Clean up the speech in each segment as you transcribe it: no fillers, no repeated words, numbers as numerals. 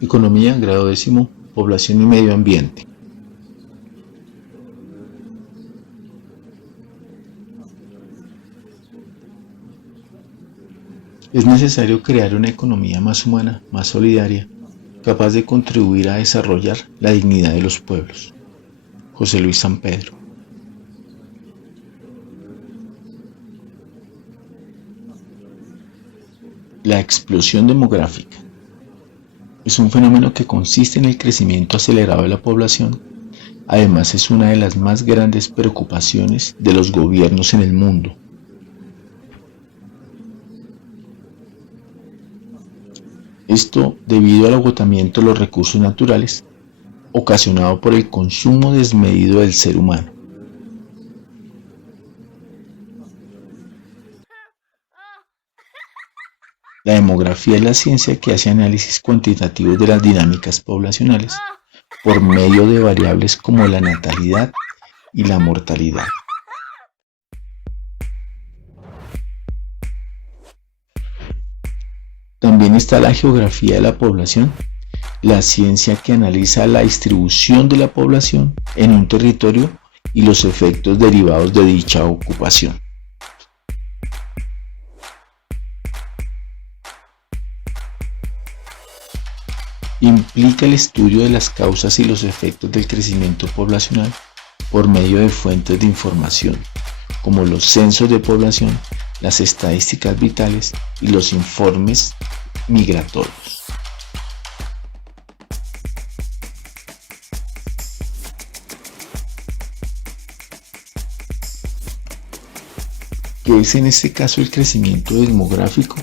Economía, grado décimo, población y medio ambiente. Es necesario crear una economía más humana, más solidaria, capaz de contribuir a desarrollar la dignidad de los pueblos. José Luis San Pedro. La explosión demográfica es un fenómeno que consiste en el crecimiento acelerado de la población. Además, es una de las más grandes preocupaciones de los gobiernos en el mundo. Esto debido al agotamiento de los recursos naturales ocasionado por el consumo desmedido del ser humano. La demografía es la ciencia que hace análisis cuantitativos de las dinámicas poblacionales por medio de variables como la natalidad y la mortalidad. También está la geografía de la población, la ciencia que analiza la distribución de la población en un territorio y los efectos derivados de dicha ocupación. Implica el estudio de las causas y los efectos del crecimiento poblacional por medio de fuentes de información, como los censos de población, las estadísticas vitales y los informes migratorios. ¿Qué es en este caso el crecimiento demográfico?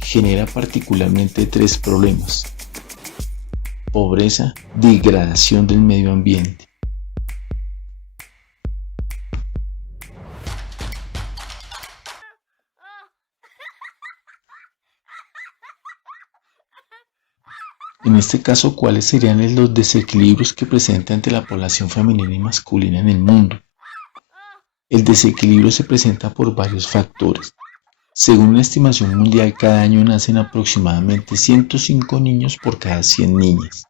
Genera particularmente tres problemas: pobreza, degradación del medio ambiente. En este caso, ¿cuáles serían los desequilibrios que presenta entre la población femenina y masculina en el mundo? El desequilibrio se presenta por varios factores. Según una estimación mundial, cada año nacen aproximadamente 105 niños por cada 100 niñas.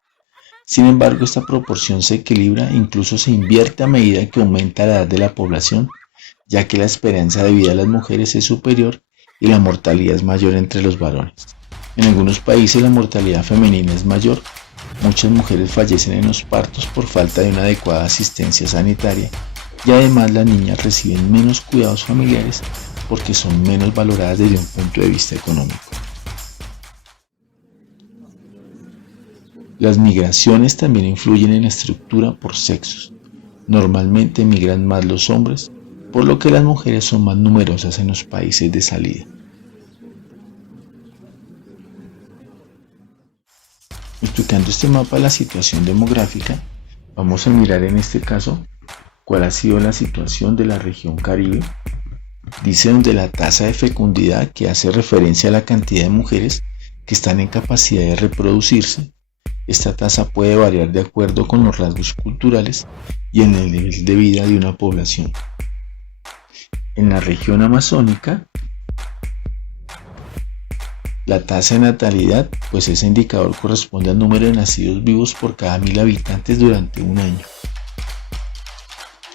Sin embargo, esta proporción se equilibra e incluso se invierte a medida que aumenta la edad de la población, ya que la esperanza de vida de las mujeres es superior y la mortalidad es mayor entre los varones. En algunos países la mortalidad femenina es mayor. Muchas mujeres fallecen en los partos por falta de una adecuada asistencia sanitaria y además las niñas reciben menos cuidados familiares porque son menos valoradas desde un punto de vista económico. Las migraciones también influyen en la estructura por sexos. Normalmente migran más los hombres, por lo que las mujeres son más numerosas en los países de salida. Explicando este mapa de la situación demográfica, vamos a mirar en este caso cuál ha sido la situación de la región Caribe. Dice donde la tasa de fecundidad, que hace referencia a la cantidad de mujeres que están en capacidad de reproducirse. Esta tasa puede variar de acuerdo con los rasgos culturales y en el nivel de vida de una población. En la región amazónica, la tasa de natalidad, pues ese indicador corresponde al número de nacidos vivos por cada 1000 habitantes durante un año.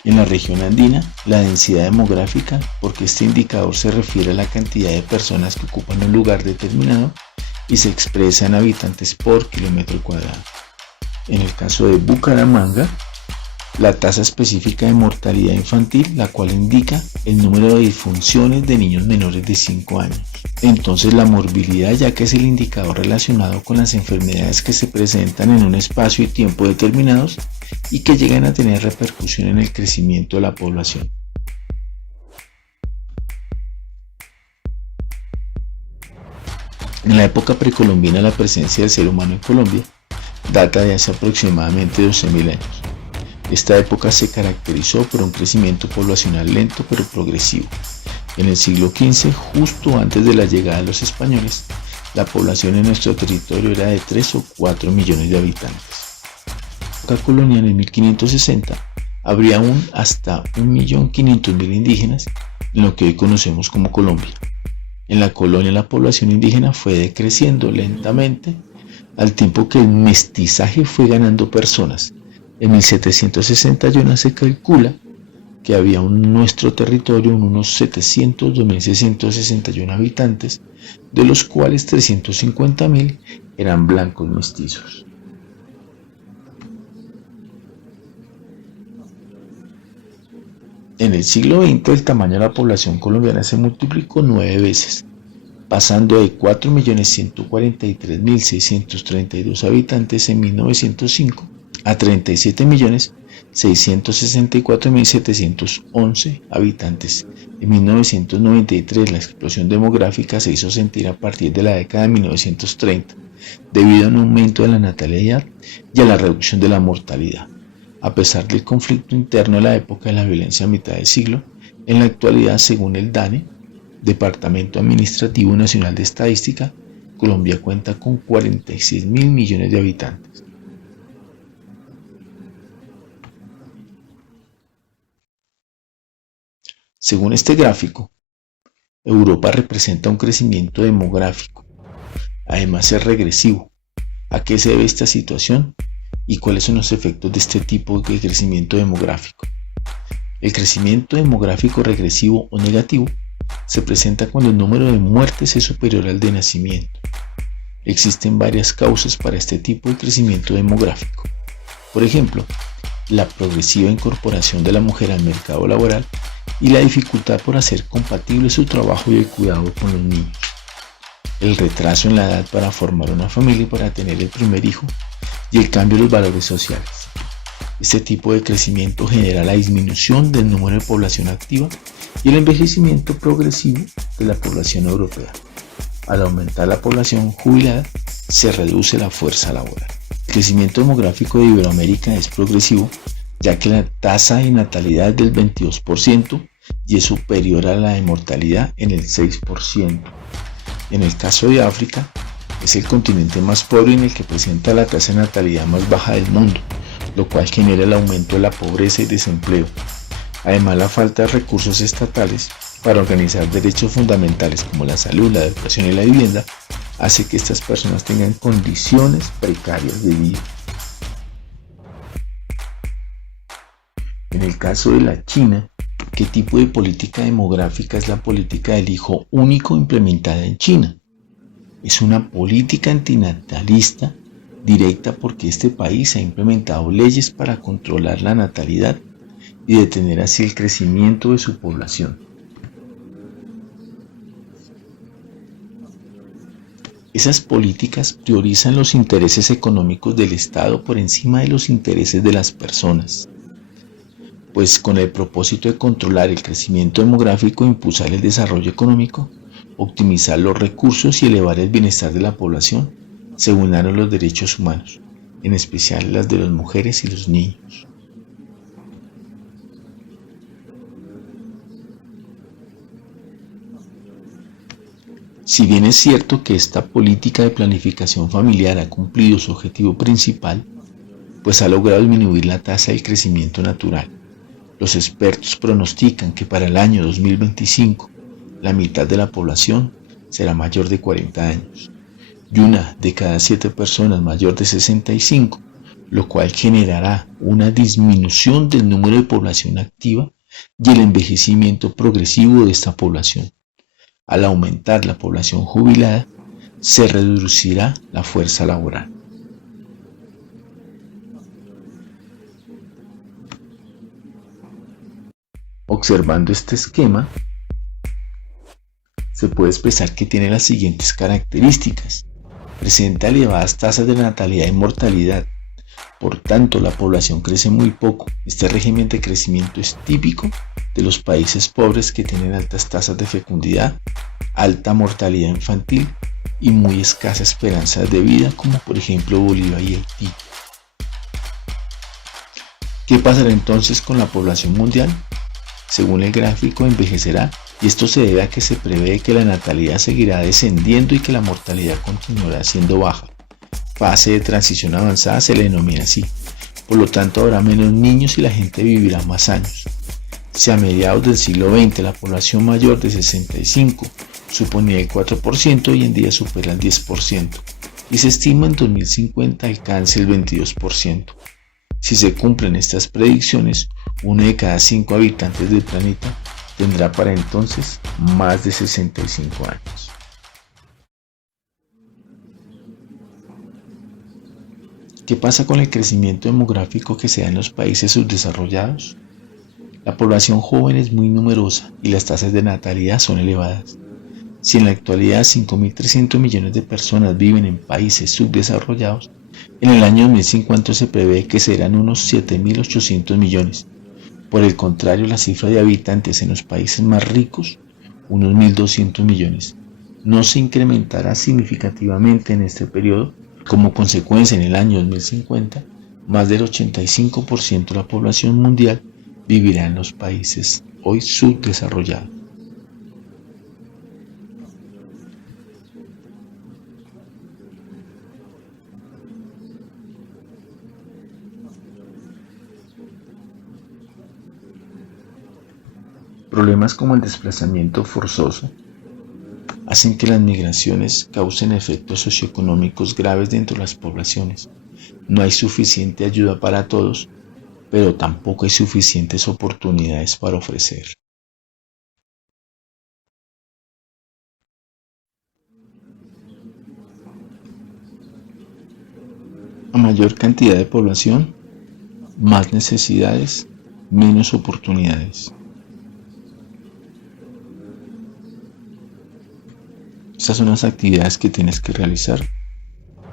En la región andina, la densidad demográfica, porque este indicador se refiere a la cantidad de personas que ocupan un lugar determinado y se expresa en habitantes por kilómetro cuadrado. En el caso de Bucaramanga, la tasa específica de mortalidad infantil, la cual indica el número de disfunciones de niños menores de 5 años. Entonces la morbilidad, ya que es el indicador relacionado con las enfermedades que se presentan en un espacio y tiempo determinados y que llegan a tener repercusión en el crecimiento de la población. En la época precolombina, la presencia del ser humano en Colombia data de hace aproximadamente 12.000 años. Esta época se caracterizó por un crecimiento poblacional lento pero progresivo. En el siglo XV, justo antes de la llegada de los españoles, la población en nuestro territorio era de 3 o 4 millones de habitantes. En la época colonial, en 1560, habría aún hasta 1.500.000 indígenas en lo que hoy conocemos como Colombia. En la colonia la población indígena fue decreciendo lentamente al tiempo que el mestizaje fue ganando personas. En 1761 se calcula que había en nuestro territorio unos 702.661 habitantes, de los cuales 350.000 eran blancos mestizos. En el siglo XX el tamaño de la población colombiana se multiplicó 9 veces, pasando de 4.143.632 habitantes en 1905 a 37.664.711 habitantes. En 1993 la explosión demográfica se hizo sentir a partir de la década de 1930, debido a un aumento de la natalidad y a la reducción de la mortalidad. A pesar del conflicto interno de la época de la violencia a mitad del siglo, en la actualidad, según el DANE, Departamento Administrativo Nacional de Estadística, Colombia cuenta con 46.000 millones de habitantes. Según este gráfico, Europa representa un crecimiento demográfico. Además es regresivo. ¿A qué se debe esta situación? ¿Y cuáles son los efectos de este tipo de crecimiento demográfico? El crecimiento demográfico regresivo o negativo se presenta cuando el número de muertes es superior al de nacimiento. Existen varias causas para este tipo de crecimiento demográfico. Por ejemplo, la progresiva incorporación de la mujer al mercado laboral y la dificultad por hacer compatible su trabajo y el cuidado con los niños. El retraso en la edad para formar una familia y para tener el primer hijo, y el cambio de los valores sociales. Este tipo de crecimiento genera la disminución del número de población activa y el envejecimiento progresivo de la población europea. Al aumentar la población jubilada, se reduce la fuerza laboral. El crecimiento demográfico de Iberoamérica es progresivo, ya que la tasa de natalidad es del 22% y es superior a la de mortalidad en el 6%. En el caso de África, es el continente más pobre en el que presenta la tasa de natalidad más baja del mundo, lo cual genera el aumento de la pobreza y desempleo. Además, la falta de recursos estatales para organizar derechos fundamentales como la salud, la educación y la vivienda hace que estas personas tengan condiciones precarias de vida. En el caso de la China, ¿qué tipo de política demográfica es la política del hijo único implementada en China? Es una política antinatalista directa porque este país ha implementado leyes para controlar la natalidad y detener así el crecimiento de su población. Esas políticas priorizan los intereses económicos del Estado por encima de los intereses de las personas, pues con el propósito de controlar el crecimiento demográfico e impulsar el desarrollo económico, optimizar los recursos y elevar el bienestar de la población, se vulneran los derechos humanos, en especial las de las mujeres y los niños. Si bien es cierto que esta política de planificación familiar ha cumplido su objetivo principal, pues ha logrado disminuir la tasa de crecimiento natural. Los expertos pronostican que para el año 2025 la mitad de la población será mayor de 40 años y una de cada 7 personas mayor de 65, lo cual generará una disminución del número de población activa y el envejecimiento progresivo de esta población. Al aumentar la población jubilada, se reducirá la fuerza laboral. Observando este esquema, se puede expresar que tiene las siguientes características. Presenta elevadas tasas de natalidad y mortalidad. Por tanto, la población crece muy poco. Este régimen de crecimiento es típico de los países pobres que tienen altas tasas de fecundidad, alta mortalidad infantil y muy escasa esperanza de vida, como por ejemplo Bolivia y Haití. ¿Qué pasará entonces con la población mundial? Según el gráfico, envejecerá, y esto se debe a que se prevé que la natalidad seguirá descendiendo y que la mortalidad continuará siendo baja. Fase de transición avanzada se le denomina así. Por lo tanto, habrá menos niños y la gente vivirá más años. Si a mediados del siglo XX la población mayor de 65 suponía el 4%, hoy en día supera el 10%. y se estima en 2050 alcance el 22%. Si se cumplen estas predicciones, 1 de cada 5 habitantes del planeta tendrá para entonces más de 65 años. ¿Qué pasa con el crecimiento demográfico que se da en los países subdesarrollados? La población joven es muy numerosa y las tasas de natalidad son elevadas. Si en la actualidad 5.300 millones de personas viven en países subdesarrollados, en el año 2050 se prevé que serán unos 7.800 millones. Por el contrario, la cifra de habitantes en los países más ricos, unos 1.200 millones, no se incrementará significativamente en este periodo. Como consecuencia, en el año 2050, más del 85% de la población mundial vivirá en los países hoy subdesarrollados. Problemas como el desplazamiento forzoso hacen que las migraciones causen efectos socioeconómicos graves dentro de las poblaciones. No hay suficiente ayuda para todos, pero tampoco hay suficientes oportunidades para ofrecer. A mayor cantidad de población, más necesidades, menos oportunidades. Estas son las actividades que tienes que realizar.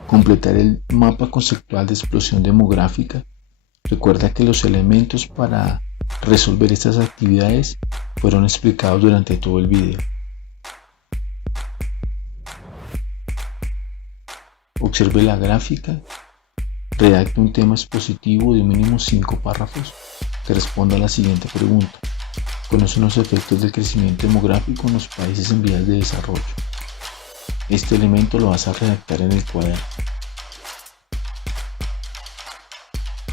Completar el mapa conceptual de explosión demográfica. Recuerda que los elementos para resolver estas actividades fueron explicados durante todo el video. Observe la gráfica. Redacte un tema expositivo de mínimo 5 párrafos que responda a la siguiente pregunta. ¿Conocen los efectos del crecimiento demográfico en los países en vías de desarrollo? Este elemento lo vas a redactar en el cuaderno.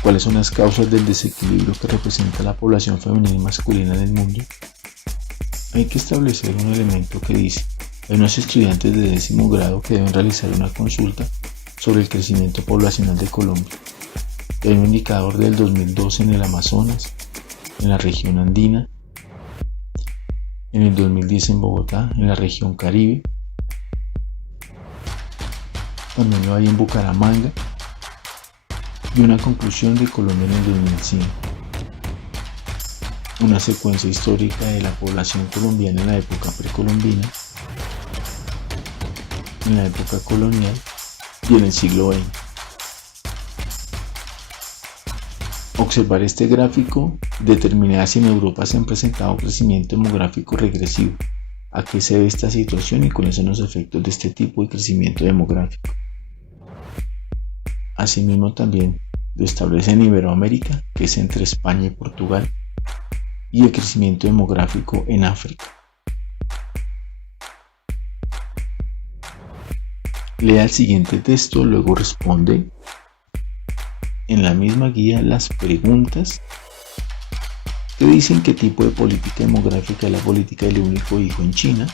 ¿Cuáles son las causas del desequilibrio que representa la población femenina y masculina en el mundo? Hay que establecer un elemento que dice: hay unos estudiantes de 10º grado que deben realizar una consulta sobre el crecimiento poblacional de Colombia. Hay un indicador del 2012 en el Amazonas, en la región andina, en el 2010 en Bogotá, en la región Caribe. También lo hay en Bucaramanga, y una conclusión de Colombia en el 2005. Una secuencia histórica de la población colombiana en la época precolombina, en la época colonial y en el siglo XX. Observar este gráfico determinará si en Europa se han presentado crecimiento demográfico regresivo, a qué se debe esta situación y cuáles son los efectos de este tipo de crecimiento demográfico. Asimismo, también lo establece en Iberoamérica, que es entre España y Portugal, y el crecimiento demográfico en África. Lea el siguiente texto, luego responde en la misma guía las preguntas que dicen qué tipo de política demográfica es la política del único hijo en China.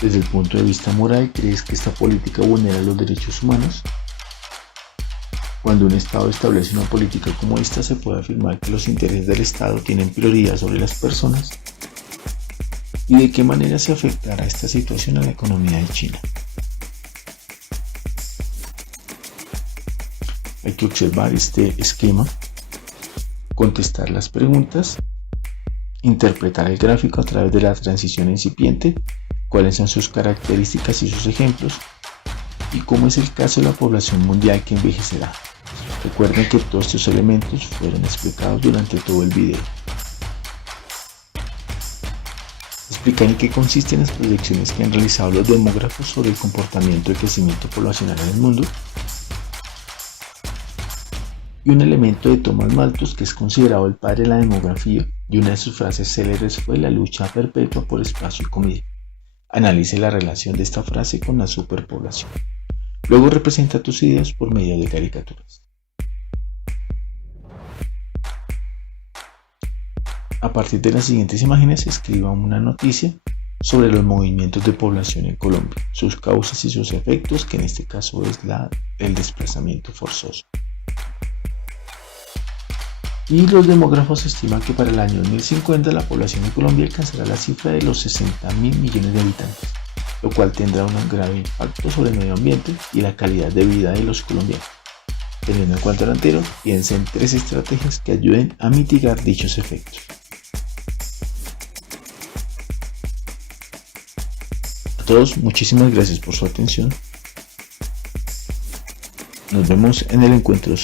Desde el punto de vista moral, ¿crees que esta política vulnera los derechos humanos? Cuando un Estado establece una política como esta, se puede afirmar que los intereses del Estado tienen prioridad sobre las personas. ¿Y de qué manera se afectará esta situación a la economía de China? Hay que observar este esquema, contestar las preguntas, interpretar el gráfico a través de la transición incipiente, cuáles son sus características y sus ejemplos, y cómo es el caso de la población mundial que envejecerá. Recuerden que todos estos elementos fueron explicados durante todo el video. Explicar en qué consisten las proyecciones que han realizado los demógrafos sobre el comportamiento del crecimiento poblacional en el mundo. Y un elemento de Thomas Malthus, que es considerado el padre de la demografía, y una de sus frases célebres fue: la lucha perpetua por espacio y comida. Analice la relación de esta frase con la superpoblación. Luego representa tus ideas por medio de caricaturas. A partir de las siguientes imágenes, escriba una noticia sobre los movimientos de población en Colombia, sus causas y sus efectos, que en este caso es el desplazamiento forzoso. Y los demógrafos estiman que para el año 2050 la población de Colombia alcanzará la cifra de los 60.000 millones de habitantes, lo cual tendrá un grave impacto sobre el medio ambiente y la calidad de vida de los colombianos. Teniendo en cuenta lo anterior, piensa en 3 estrategias que ayuden a mitigar dichos efectos. A todos, muchísimas gracias por su atención. Nos vemos en el encuentro